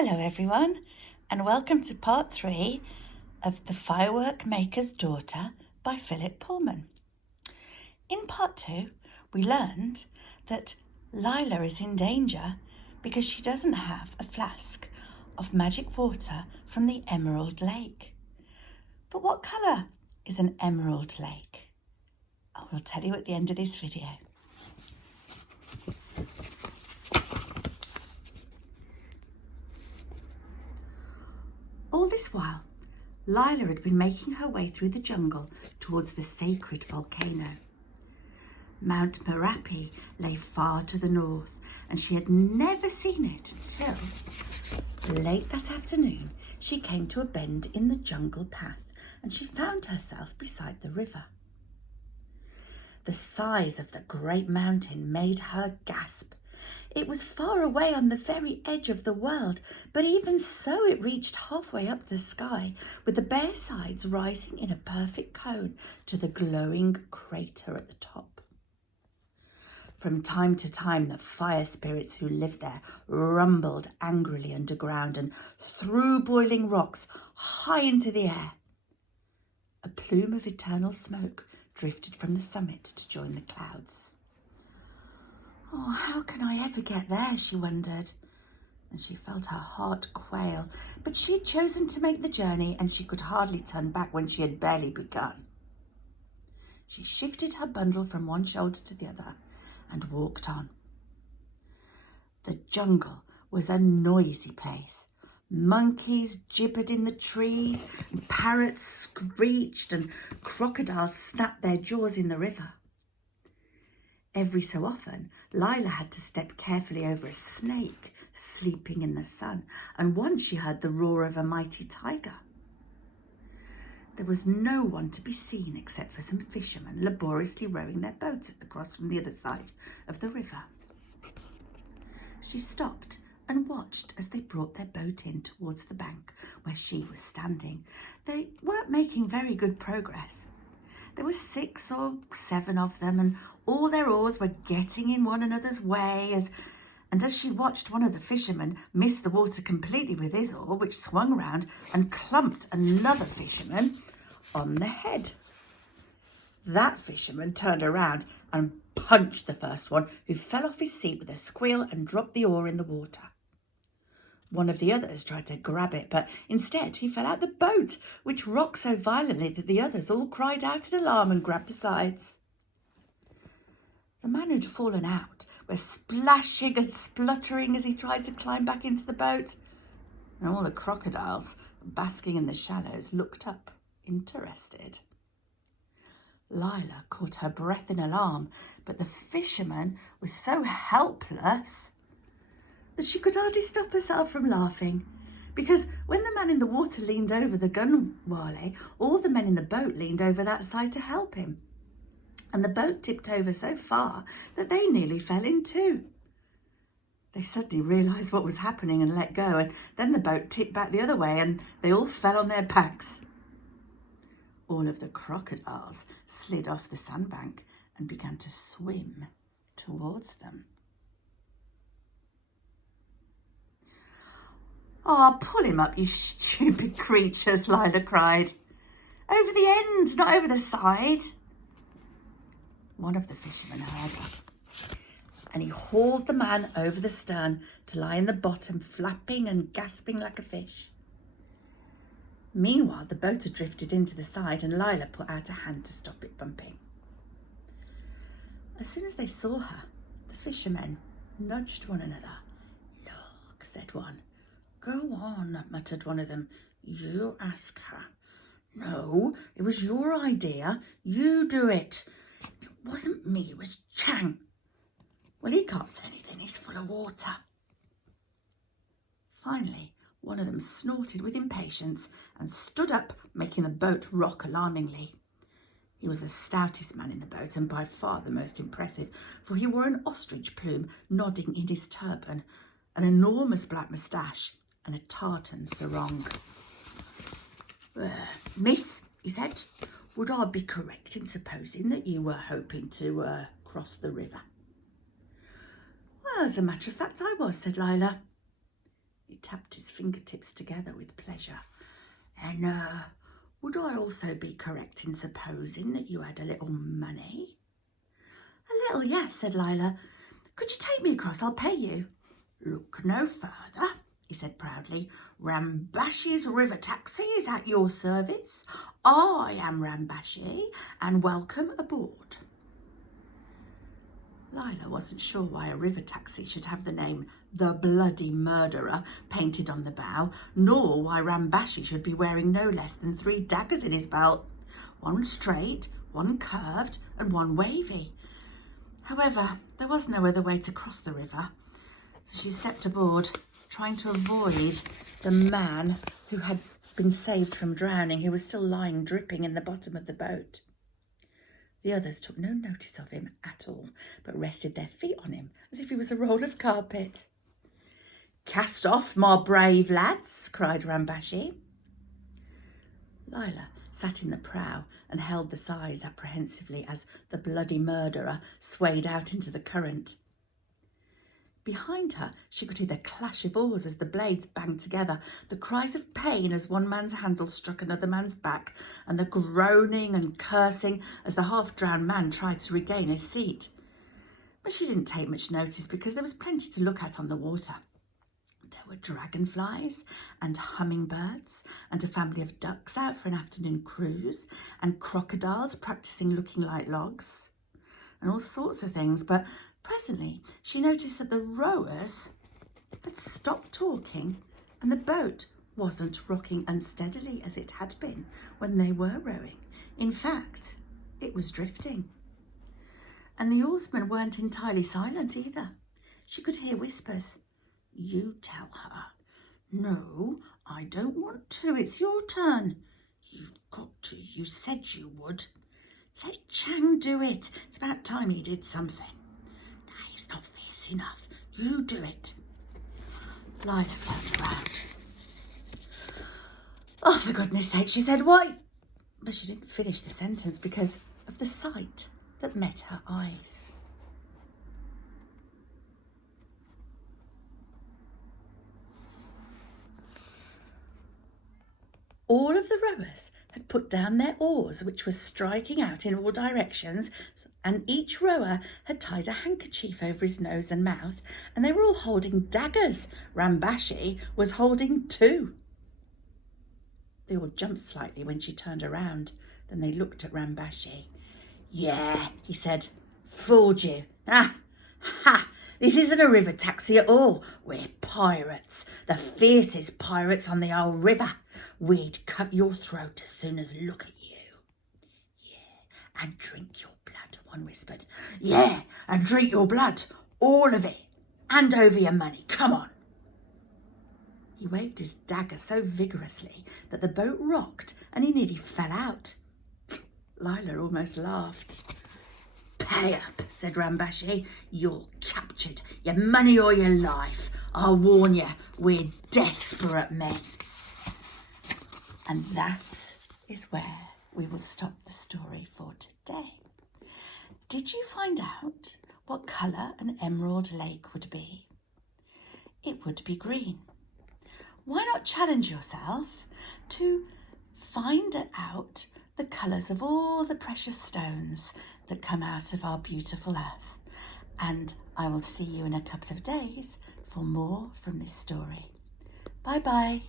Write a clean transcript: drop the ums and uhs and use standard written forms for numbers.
Hello everyone, and welcome to part 3 of The Firework Maker's Daughter by Philip Pullman. In part 2, we learned that Lila is in danger because she doesn't have a flask of magic water from the Emerald Lake. But what colour is an emerald lake? I will tell you at the end of this video. All this while, Lila had been making her way through the jungle towards the sacred volcano. Mount Merapi lay far to the north, and she had never seen it until late that afternoon she came to a bend in the jungle path, and she found herself beside the river. The size of the great mountain made her gasp. It was far away on the very edge of the world, but even so it reached halfway up the sky, with the bare sides rising in a perfect cone to the glowing crater at the top. From time to time, the fire spirits who lived there rumbled angrily underground and threw boiling rocks high into the air. A plume of eternal smoke drifted from the summit to join the clouds. Oh, how can I ever get there, she wondered, and she felt her heart quail. But she had chosen to make the journey, and she could hardly turn back when she had barely begun. She shifted her bundle from one shoulder to the other and walked on. The jungle was a noisy place. Monkeys gibbered in the trees, and parrots screeched, and crocodiles snapped their jaws in the river. Every so often, Lila had to step carefully over a snake sleeping in the sun, and once she heard the roar of a mighty tiger. There was no one to be seen except for some fishermen laboriously rowing their boats across from the other side of the river. She stopped and watched as they brought their boat in towards the bank where she was standing. They weren't making very good progress. There were 6 or 7 of them, and all their oars were getting in one another's way as she watched one of the fishermen miss the water completely with his oar, which swung round and clumped another fisherman on the head. That fisherman turned around and punched the first one, who fell off his seat with a squeal and dropped the oar in the water. One of the others tried to grab it, but instead he fell out the boat, which rocked so violently that the others all cried out in alarm and grabbed the sides. The man who'd fallen out was splashing and spluttering as he tried to climb back into the boat, and all the crocodiles, basking in the shallows, looked up, interested. Lila caught her breath in alarm, but the fisherman was so helpless that she could hardly stop herself from laughing, because when the man in the water leaned over the gunwale, all the men in the boat leaned over that side to help him, and the boat tipped over so far that they nearly fell in too. They suddenly realised what was happening and let go, and then the boat tipped back the other way and they all fell on their backs. All of the crocodiles slid off the sandbank and began to swim towards them. "Oh, pull him up, you stupid creatures," Lila cried. "Over the end, not over the side." One of the fishermen heard her, and he hauled the man over the stern to lie in the bottom, flapping and gasping like a fish. Meanwhile, the boat had drifted into the side, and Lila put out a hand to stop it bumping. As soon as they saw her, the fishermen nudged one another. "Look," said one. "Go on," muttered one of them. "You ask her." "No, it was your idea. You do it." "It wasn't me, it was Chang." "Well, he can't say anything, he's full of water." Finally, one of them snorted with impatience and stood up, making the boat rock alarmingly. He was the stoutest man in the boat and by far the most impressive, for he wore an ostrich plume nodding in his turban, an enormous black moustache, and a tartan sarong. "Miss," he said, "would I be correct in supposing that you were hoping to cross the river?" "Well, as a matter of fact, I was," said Lila. He tapped his fingertips together with pleasure. And, would I also be correct in supposing that you had a little money? A little, yes, said Lila. Could you take me across? I'll pay you. Look no further, he said proudly. Rambashi's river taxi is at your service. I am Rambashi, and welcome aboard. Lila wasn't sure why a river taxi should have the name The Bloody Murderer painted on the bow, nor why Rambashi should be wearing no less than 3 daggers in his belt, one straight, one curved, and one wavy. However, there was no other way to cross the river, so she stepped aboard, trying to avoid the man who had been saved from drowning, who was still lying dripping in the bottom of the boat. The others took no notice of him at all, but rested their feet on him as if he was a roll of carpet. Cast off, my brave lads, cried Rambashi. Lila sat in the prow and held the sides apprehensively as the bloody murderer swayed out into the current. Behind her, she could hear the clash of oars as the blades banged together, the cries of pain as one man's handle struck another man's back, and the groaning and cursing as the half-drowned man tried to regain his seat. But she didn't take much notice because there was plenty to look at on the water. There were dragonflies and hummingbirds and a family of ducks out for an afternoon cruise and crocodiles practising looking like logs and all sorts of things, but presently she noticed that the rowers had stopped talking and the boat wasn't rocking unsteadily as it had been when they were rowing. In fact, it was drifting. And the oarsmen weren't entirely silent either. She could hear whispers. You tell her. No, I don't want to. It's your turn. You've got to. You said you would. Let Chang do it. It's about time he did something. No, he's not fierce enough. You do it. Lila turned around. Oh, for goodness sake, she said, why? But she didn't finish the sentence because of the sight that met her eyes. All of the rowers had put down their oars, which were striking out in all directions, and each rower had tied a handkerchief over his nose and mouth, and they were all holding daggers. Rambashi was holding 2. They all jumped slightly when she turned around. Then they looked at Rambashi. Yeah, he said, fooled you. Ah, ha! This isn't a river taxi at all. We're pirates, the fiercest pirates on the old river. We'd cut your throat as soon as look at you. Yeah, and drink your blood, one whispered. Yeah, and drink your blood, all of it. Hand over your money, come on. He waved his dagger so vigorously that the boat rocked and he nearly fell out. Lila almost laughed. Pay up, said Rambashi. You're captured. Your money or your life. I'll warn you, we're desperate men. And that is where we will stop the story for today. Did you find out what colour an emerald lake would be? It would be green. Why not challenge yourself to find out the colours of all the precious stones that come out of our beautiful earth? And I will see you in a couple of days for more from this story. Bye bye.